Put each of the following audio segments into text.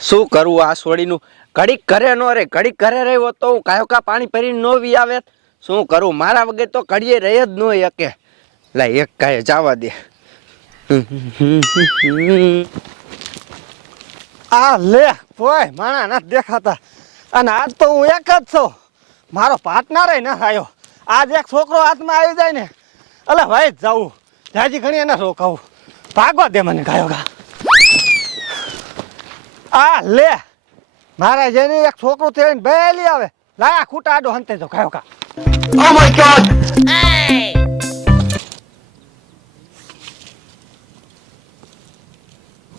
શું કરવું આ સોડીનું ઘડીક કરે નો રે, ઘડીક કરે રહ્યો તો હું કાયો કા પાણી ભરીને નો વી આવે? શું કરું? મારા વગર તો કડીએ રહી જ ન એકે. લા, એક કાંઈ જવા દે. આ લે, કોઈ માણા ના દેખાતા. અને આજ તો હું એક જ છું. મારો પાર્ટનર ન આવ્યો આજ એક છોકરો હાથમાં આવી જાય ને. અલે, ભાઈ જાવું જાજી ઘણી એને રોકાવું. ભાગવા દે મને ગાયો ગા આ લે. મારા જેની એક છોકરું તેડીને બેલી આવે. લાયા ખૂટા આડો હંતે જો કાયો કા.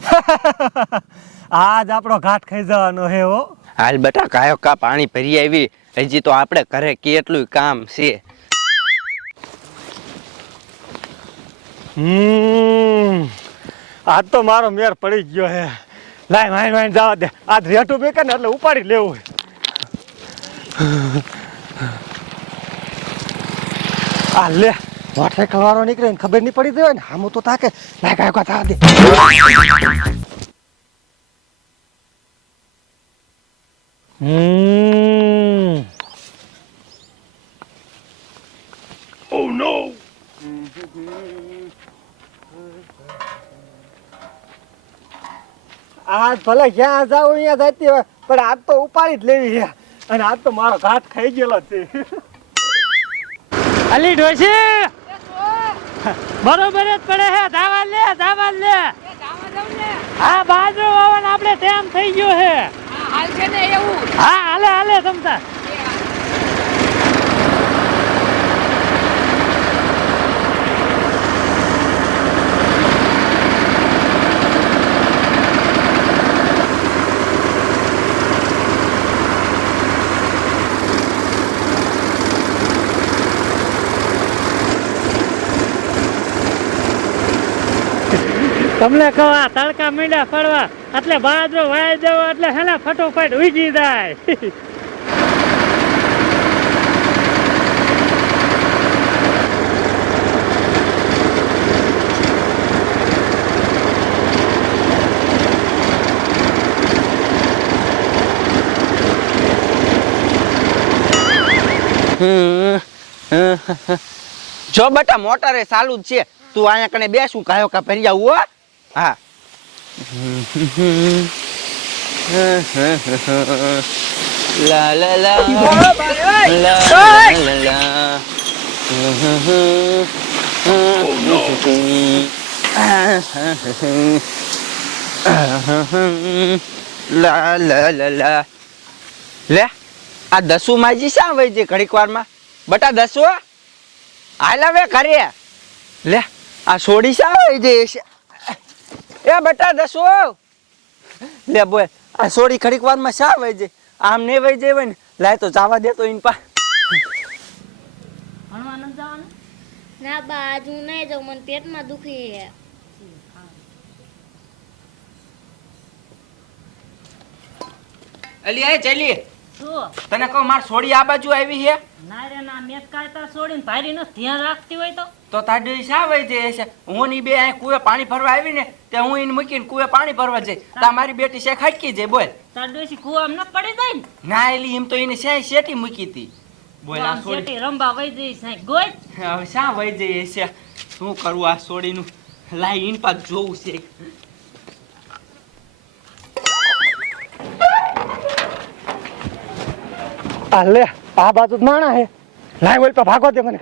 આજ આપણો ઘાટ ખાઈ જવાનો હે હો. હાલ બેટા કાયો કા પાણી ભરી આવી. હજી તો આપણે ઘરે કેટલું કામ છે. હમ. આજ તો મારો મેર પડી ગયો હે. લાય માઈ માઈ જવા દે. આ રેટું બેકે ને એટલે ઉપાડી લેવું. આ લે. મોટરસાયકલ વાળો નીકળે ખબર નહીં પડી દેવાય ને. આમ તો તાકે. લાય કાય કા થા દે હમ આજ ભલે જ્યાં જાવ અહીંયા જતી હોય પણ આજ તો ઉપાડી જ લેવી છે. અને આજ તો મારો ઘાટ ખાઈ ગયેલો છે. અલી ડોશી બરોબર જ પડે હે ધાવા લે ધાવા લે. હા બાજુ વાવન આપણે ટેમ થઈ ગયો છે હાલ છે ને એવું. હા હાલે હાલે તમતા તમને કહો, આ તડકા મીંડા પડવા, એટલે બાજરો વાય દેવો, એટલે હેલા ફટોફટ ઉગી જાય. જો બેટા, મોટરે ચાલુ જ છે. તું અહીંયા કને બેસું, કાયો કા ભરી આવું હા લા la la. La લા la la લે આ દસુ માજી શા વહી છે ઘડીક વારમાં? બટા દસુ હાલ હવે કરીએ લે આ સોડી શા વહી છે? એ બેટા દસો લે બોય આ સોડી ઘડીક વારમાં શા વઈ છે આમ ને વઈ જાય ને લાય તો જવા દે તો ઇન પા. ના બા આજ હું નહીં જાઉં મને પેટમાં દુખી છે. અલી એ ચલી શું તને કહું માર સોડી આ બાજુ આવી છે ના રે ના મેં કાયતા છોડીને ભારી નો ધ્યાન રાખતી હોય તો. તો તાડી શા હોય જે છે હું ની બે અહીં કુએ પાણી ભરવા આવી ને તે હું એને મૂકીને કુએ પાણી ભરવા જઈ તા મારી બેટી છે ખટકી જાય બોલ. તાર ડોશી કુવા ન પડી જાય ને? ના એલી એમ તો એને શેય શેટી મૂકી હતી. બોલ આ શેઠી રંબા વઈ જઈ સાહેબ ગોઈ હવે શા વઈ જઈ છે શું કરવું આ સોડીનું? લાઈ ઇન પાક જોવું છે. આ લે, આ બાજુ માણા હે. લાઈ બોલ તો ભાગવા દે મને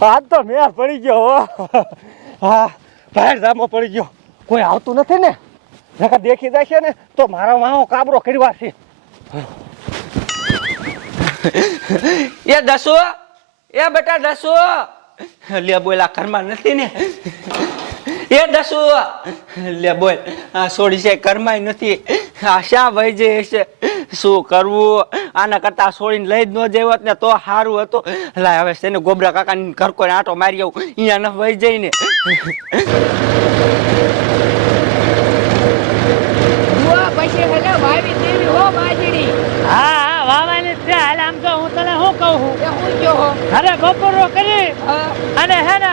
આજ તો મેર પડી ગયો હો. બહાર જામો પડી ગયો. કોઈ આવતું નથી ને? નકા દેખી જાય છે ને, તો મારો માવો કાબરો કરવા છે એ દસો એ બેટા દસો લે બોલા, ઘરમાં નથી ને? એ દસુ લે બોલ આ સોડી છે કરમાય નથી. આ શા વહી જે છે શું કરવું? આના કરતા છોડીને લઈ જ ન જઈવત ને તો સારું હતું. લાય હવે તેને ગોબરા કાકાની ઘર કોઈ આંટો મારી આવું. અહીંયા ન વહી જઈને ને. પછી હેલે વાવી દેવી હો બાજડી હા હા વાવાની જ છે. હાલ આમ તો હું તને શું કહું? છું હું કહો. અરે બપોરો કરી અને હે ને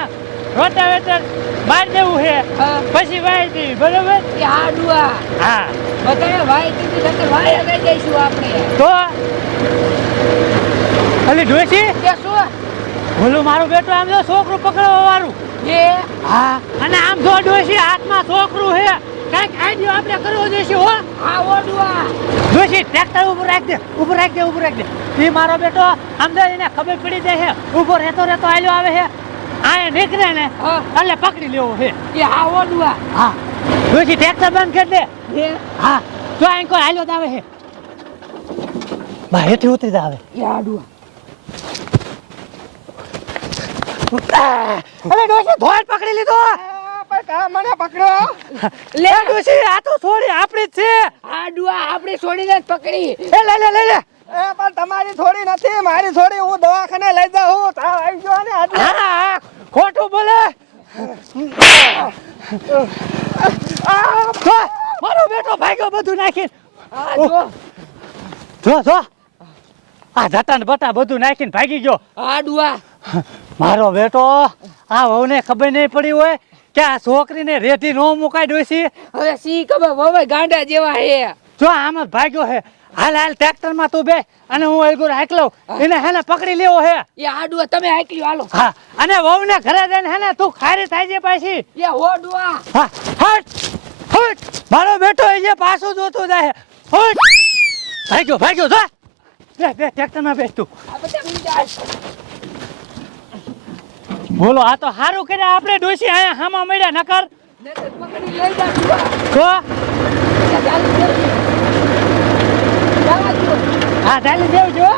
રોટાવેટર બહાર જવું છે. હા. પછી વાય દેવી બરોબર? આ. ડુઆ હા. બધા વાય દીધી નકર વાય લઈ જઈશું આપણે. તો? અલી ડોશી કે શું? બોલું મારું બેટું આમ જો છોકરું પકડવા વાળું. એ? હા. અને આમ જો ડોશી હાથમાં છોકરું છે. કાંઈક આઈડિયો આપણે કરવો જોઈશે હો. આ. ઓડુઆ ડોશી ટ્રેક્ટર ઉપર રાખ દે ઉપર રાખ દે ઉપર રાખ દે એ મારો બેટો અંદર એને ખબર પડી જાય છે. ઊભો રહેતો રહેતો આલ્યો આવે છે. આ નીકળે ને એટલે પકડી લેવો છે એ આ. ઓડુઆ હા. ડોશી ટ્રેક્ટર બંધ કરી દે. હા? તો અહીં કોઈ હાલ્યો જ આવે છે બા હેઠી ઉતરી જ આવે એ આડુઆ અરે ડોશી ધોળ પકડી લીધો. મને પકડો? લે. ડોશી આ તો છોડી આપણી જ છે. આડુઆ આપણી છોડીને જ પકડી. એ લે લે લે લે. એ પણ તમારી થોડી નથી મારી થોડી હું દવાખાને લઈ જાઉં. તાવ આવી ગયો ને આજે હા હા ખોટું બોલે. આ, મારો બેટો ભાગ્યો બધું નાખીને. આ જો. જો જો. આ જટા ને બટા બધું નાખીને ભાગી ગયો. આડુઆ મારો બેટો આ વહુને ખબર નહીં પડી હોય કે આ છોકરીને રેતી નો મુકાઈ ડોસી. હવે સી ખબર વવે ગાંડા જેવા હે. જો આમ જ ભાગ્યો હે. હાલ હાલ ટ્રેક્ટરમાં તું બે અને હું અલગુર હાકલો. એને હેને પકડી લેવો હે. એ આડુ તમે હાકલી હાલો. હા અને વહુ ને ઘરે જઈને હેને તું ખારી થાય છે પાછી. એ હોડુઆ હા હટ હટ. મારો બેટો એ પાછું જોતો જાય. હટ. ભાગ્યો ભાગ્યો જો. બે બે ટ્રેક્ટરમાં બેસ તું બોલો આ તો સારું કર્યા આપણે ડોસી અહીંયા હામાં મળ્યા નકર. તો હા ચાલી દેવું જો